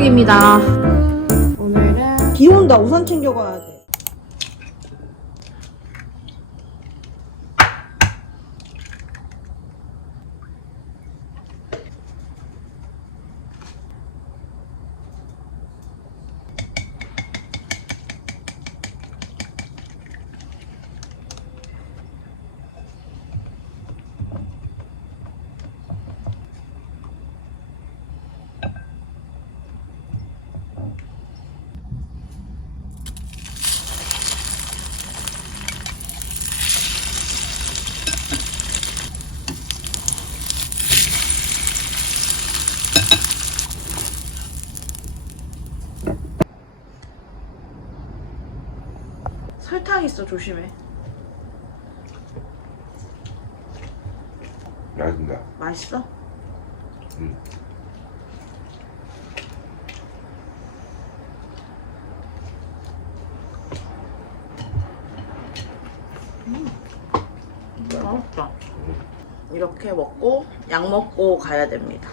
저녁입니다. 오늘은 비 온다. 우산 챙겨가야 돼. 설탕 있어, 조심해. 맛있다. 맛있어? 응. 맛있다. 이렇게 먹고 약 먹고 가야 됩니다.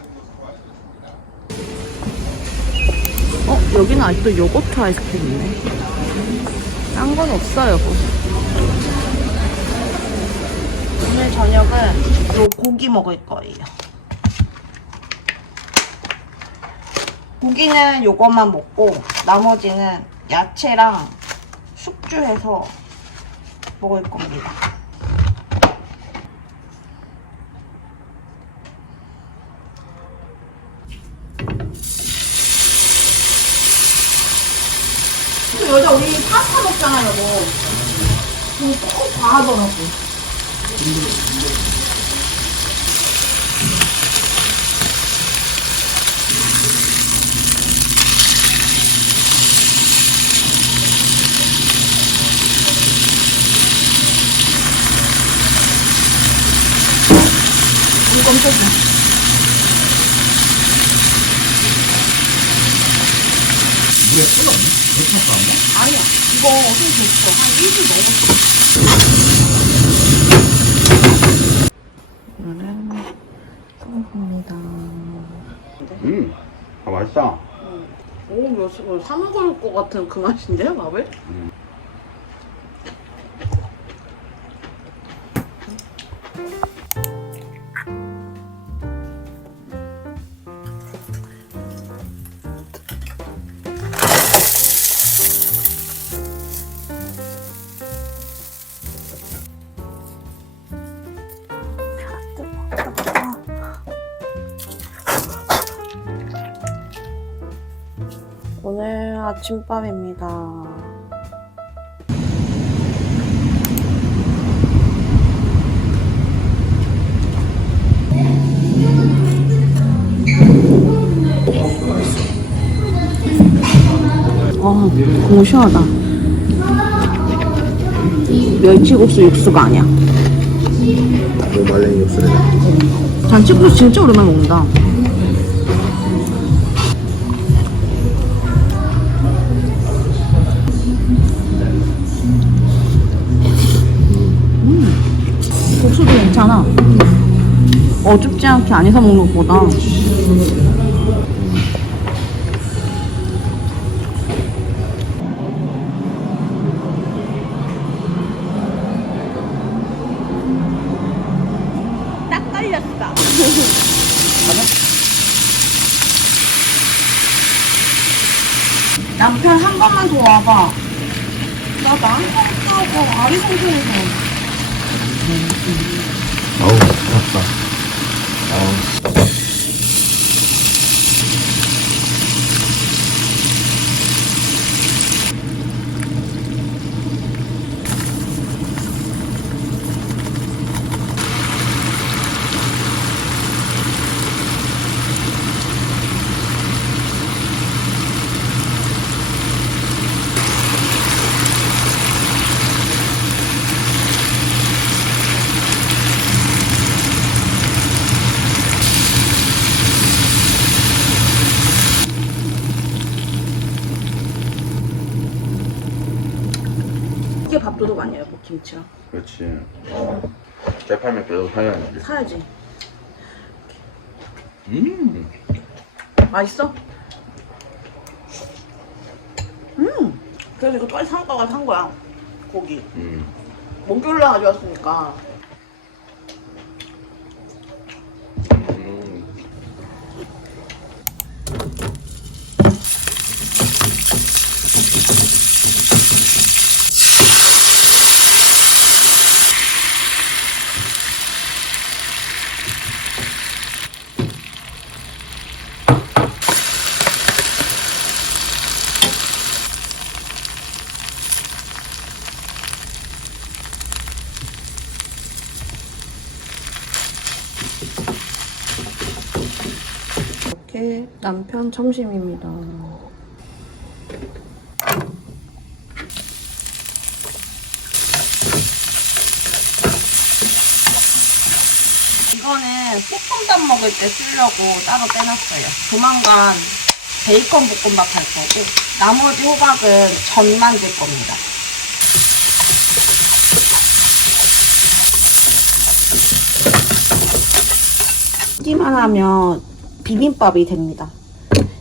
여기는 아직도 요거트 아이스크림 있네. 딴 건 없어요. 오늘 저녁은 요 고기 먹을 거예요. 고기는 요것만 먹고 나머지는 야채랑 숙주해서 먹을 겁니다. 여자 우리 파스타 먹잖아 여보. 그거 꼭 과하더라고. 이거 엄청 좋아. 물에 끓었니? 왜 탔어 안 나? 아니야. 이거 어떻게 됐어? 한 1분 넘었어. 오늘은 소금입니다. 아 맛있다. 오, 사 먹을 것 같은 그 맛인데요, 밥을? 오늘 아침밥입니다. 너무 시원하다. 멸치국수 육수가 아니야. 뭐 말랭이 육수래. 잔치국수 진짜 오랜만에 먹는다. 국수도 괜찮아. 어줍지 않게 안에서 먹는 것보다. 딱 걸렸어. 남편 한 번만 더 와봐. 나 나한테 없다고 아리송송해서. 아우 탔다. 아우. 이게 밥도둑 아니에요, 뭐 김치랑. 그렇지. 재판면 계속 사야지. 사야지. 맛있어? 그래서 이거 빨리 상가가 산 거야. 고기. 목요일날 가져왔으니까. 이렇게 남편 점심입니다. 이거는 볶음밥 먹을 때 쓰려고 따로 빼놨어요. 조만간 베이컨 볶음밥 할 거고 나머지 호박은 전 만들 겁니다. 튀기만 하면 비빔밥이 됩니다.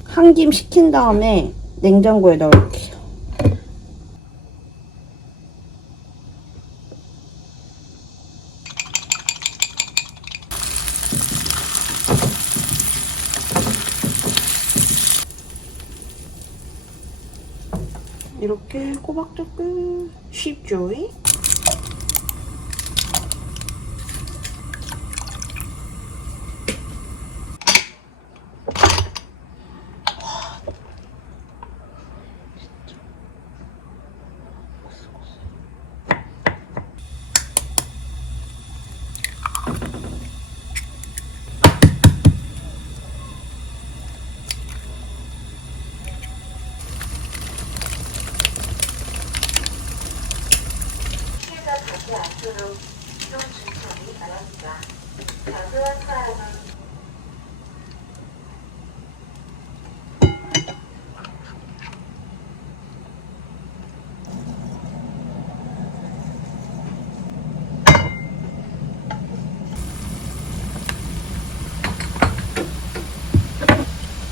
한 김 식힌 다음에 냉장고에 넣을게요. 이렇게 꼬박꼬박 쉽죠?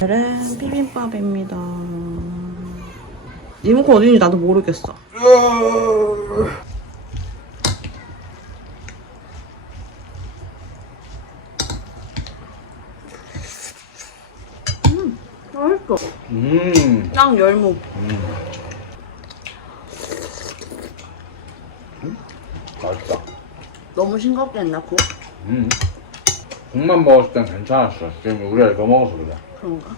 오늘은 비빔밥입니다. 리모컨 어디인지 나도 모르겠어. 맛있어. 짱 열무. 맛있다. 너무 싱겁게 했나 국? 국만 먹었을 땐 괜찮았어. 지금 우리가 이거 먹어서 그래. 그런가?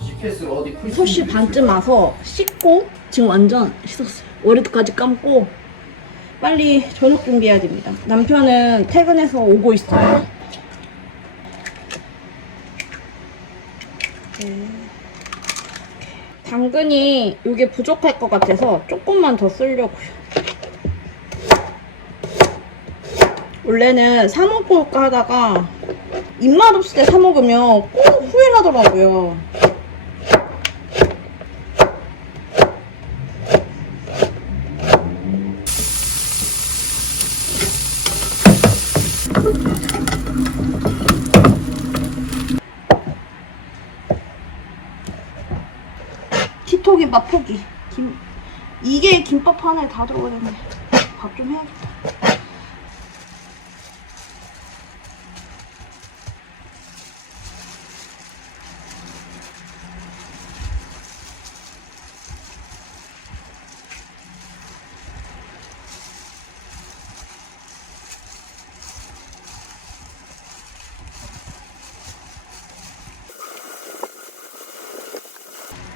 GPS 어디 풀 6시 반쯤 와서 씻고 지금 완전 씻었어요. 머리도까지 감고 빨리 저녁 준비해야 됩니다. 남편은 퇴근해서 오고 있어요. 당근이 이게 부족할 것 같아서 조금만 더 쓰려고요. 원래는 사 먹을까 하다가 입맛 없을 때 사 먹으면 꼭 후회를 하더라고요. 키토김밥 포기. 이게 김밥 하나에 다 들어가야 되네. 밥 좀 해야겠다.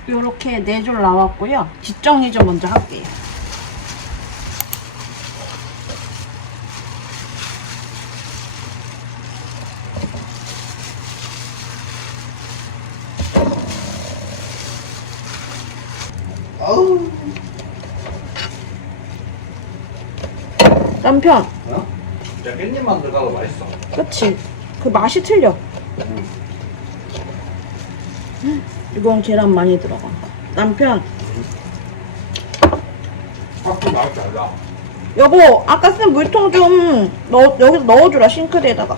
요렇게 4줄 나왔고요. 뒷정리 좀 먼저 할게요. 아우. 남편, 어? 야, 깻잎만 들어가도 맛있어. 그치? 그 맛이 틀려. 이건 계란 많이 들어가. 남편, 확실히 맛이 달라. 여보, 아까 쓴 물통 좀 여기서 넣어주라, 싱크대에다가.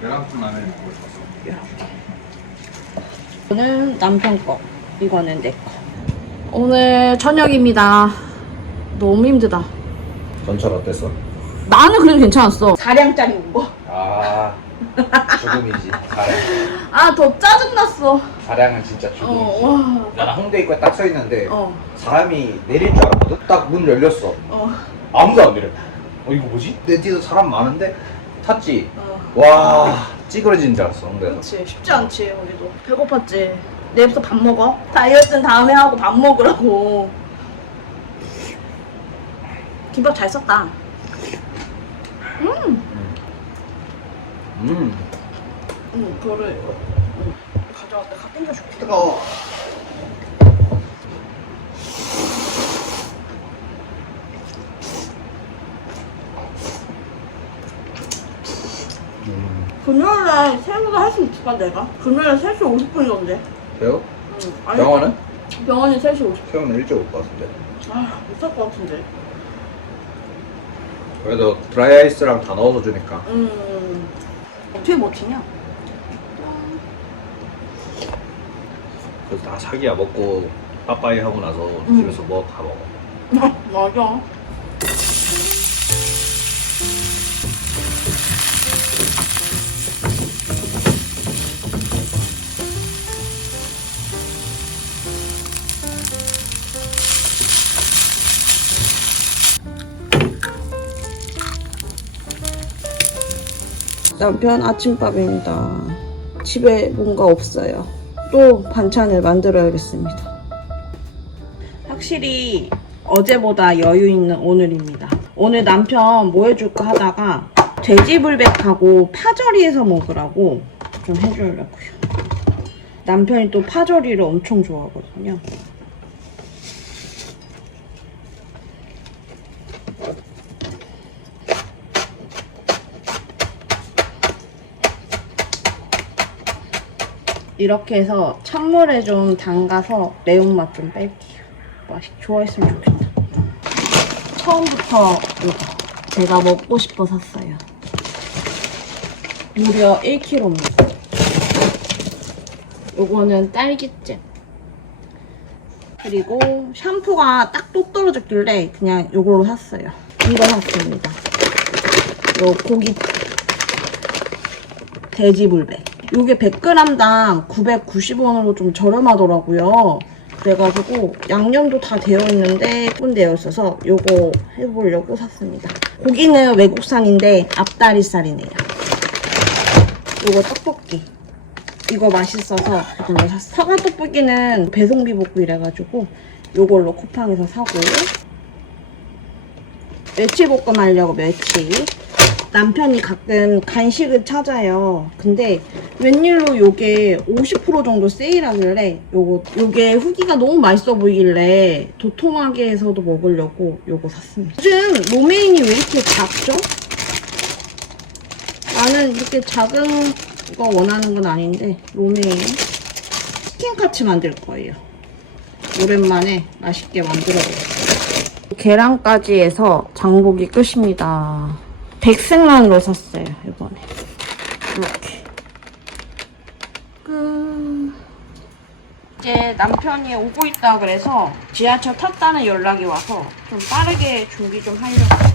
계란찜 라면 먹고 싶었어. 이거는 남편 거, 이거는 내 거. 오늘 저녁입니다. 너무 힘들다. 전철 어땠어? 나는 그래도 괜찮았어. 4량짜리 온 거. 아, 죽음이지. 사량. 아, 더 짜증났어. 사량은 진짜 죽음이지. 와. 나 홍대 입구에 딱 서 있는데 어. 사람이 내릴 줄 알았거든? 딱 문 열렸어. 아무도 안 내려. 이거 뭐지? 내 뒤에서 사람 많은데 탔지? 와, 찌그러지는 줄 알았어, 홍대에서. 그렇지, 쉽지 않지, 우리도. 배고팠지? 내일부터 밥 먹어? 다이어트는 다음에 하고 밥 먹으라고. 김밥 잘 썼다. 그거를 가져왔다. 가 땡겨줄게. 뜨거워. 금요일에 세무가 할 수 있을까, 내가? 금요일에 3시 50분이던데. 배우? 아니, 병원은? 병원이 3시 50분. 태우는 일찍 올 것 같은데. 아, 못 살 것 같은데. 그래도 드라이아이스랑 다 넣어서 주니까. 어떻게 버티냐? 그래서 다 자기야 먹고 빠빠이 하고 나서 집에서 뭐 다 먹어. 맞아. 남편 아침밥입니다. 집에 뭔가 없어요. 또 반찬을 만들어야겠습니다. 확실히 어제보다 여유 있는 오늘입니다. 오늘 남편 뭐 해줄까 하다가 돼지불백하고 파절이해서 먹으라고 좀 해주려고요. 남편이 또 파절이를 엄청 좋아하거든요. 이렇게 해서 찬물에 좀 담가서 매운맛 좀 뺄게요. 맛이 좋아했으면 좋겠다. 처음부터 이거 제가 먹고 싶어 샀어요. 무려 1kg입니다. 요거는 딸기잼. 그리고 샴푸가 딱 똑 떨어졌길래 그냥 요걸로 샀어요. 이거 샀습니다. 요 고기 돼지불백. 요게 100g당 990원으로 좀 저렴하더라고요. 그래가지고 양념도 다 되어 있는데 예쁜되어 있어서 요거 해보려고 샀습니다. 고기는 외국산인데 앞다리살이네요. 요거 떡볶이. 이거 맛있어서 이걸로 샀어요. 사과 떡볶이는 배송비 받고 이래가지고 요걸로 쿠팡에서 사고, 멸치볶음 하려고 멸치. 남편이 가끔 간식을 찾아요. 근데 웬일로 요게 50% 정도 세일하길래 요게 후기가 너무 맛있어 보이길래 도톰하게에서도 먹으려고 요거 샀습니다. 요즘 로메인이 왜 이렇게 작죠? 나는 이렇게 작은 거 원하는 건 아닌데 로메인 치킨카츠 만들 거예요. 오랜만에 맛있게 만들어보겠습니다. 계란까지 해서 장보기 끝입니다. 백승란으로 샀어요, 이번에. 이렇게. 이제 남편이 오고 있다 그래서 지하철 탔다는 연락이 와서 좀 빠르게 준비 좀 하려고.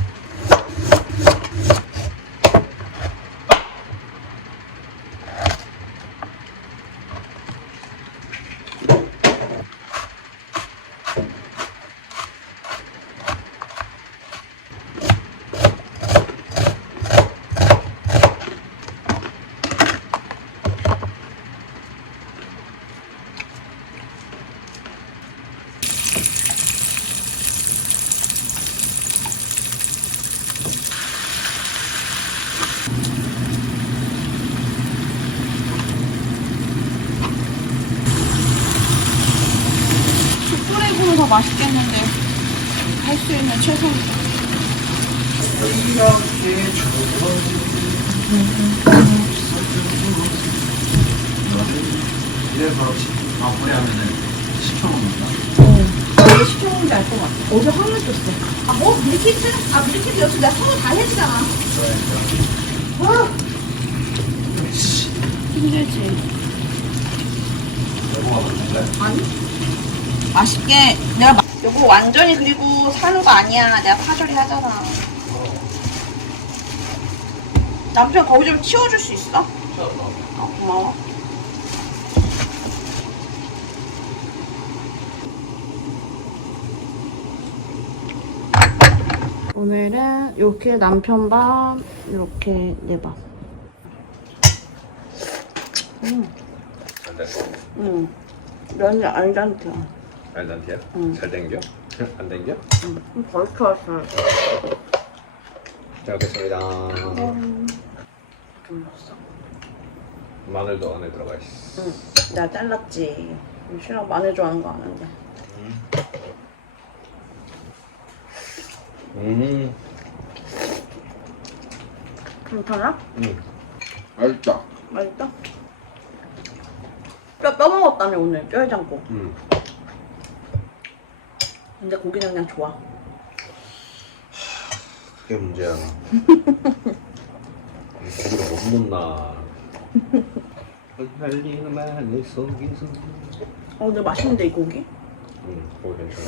하는데 할 수 있는 최선이다. 이래서 마무리하면은 시켜먹는다. 왜 시켜먹는지 알 것 같아. 어제 화물 줬어. 아, 뭐 밀키트? 아, 밀키트 역시 내가 손을 다 해주잖아. 힘들지. 여보가 먹는데? 아니? 맛있게. 여보 완전히 그리고 산후가 아니야. 내가 파절이 하잖아. 남편 거기 좀 치워줄 수 있어? 아, 고마워. 오늘은 이렇게 남편 밥, 이렇게 내 밥. 잘 됐어. 면이 알단트야. 알단티야? 응. 잘 땡겨? 안 땡겨? 벌써 왔어요. 잘 먹겠습니다. 좀 넣었어. 마늘도 안에 들어가 있어. 응. 내가 잘랐지. 신랑 마늘 좋아하는 거 아는데. 괜찮아? 맛있다. 맛있다? 뼈 먹었다며 오늘 뼈해장국. 근데 고기는 그냥 좋아. 그게 문제야. 고기를 못 먹나. 흩날리는 마늘 속에서. 근데 맛있는데 이 고기? 고기 괜찮아.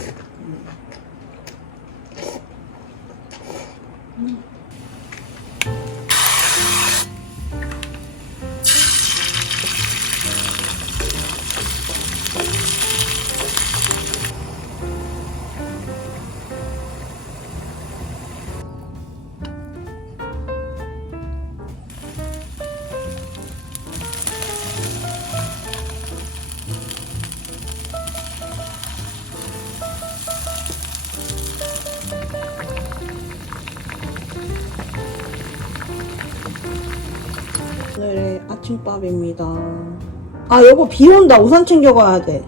오늘의 아침밥입니다. 아 여보 비 온다. 우산 챙겨가야 돼.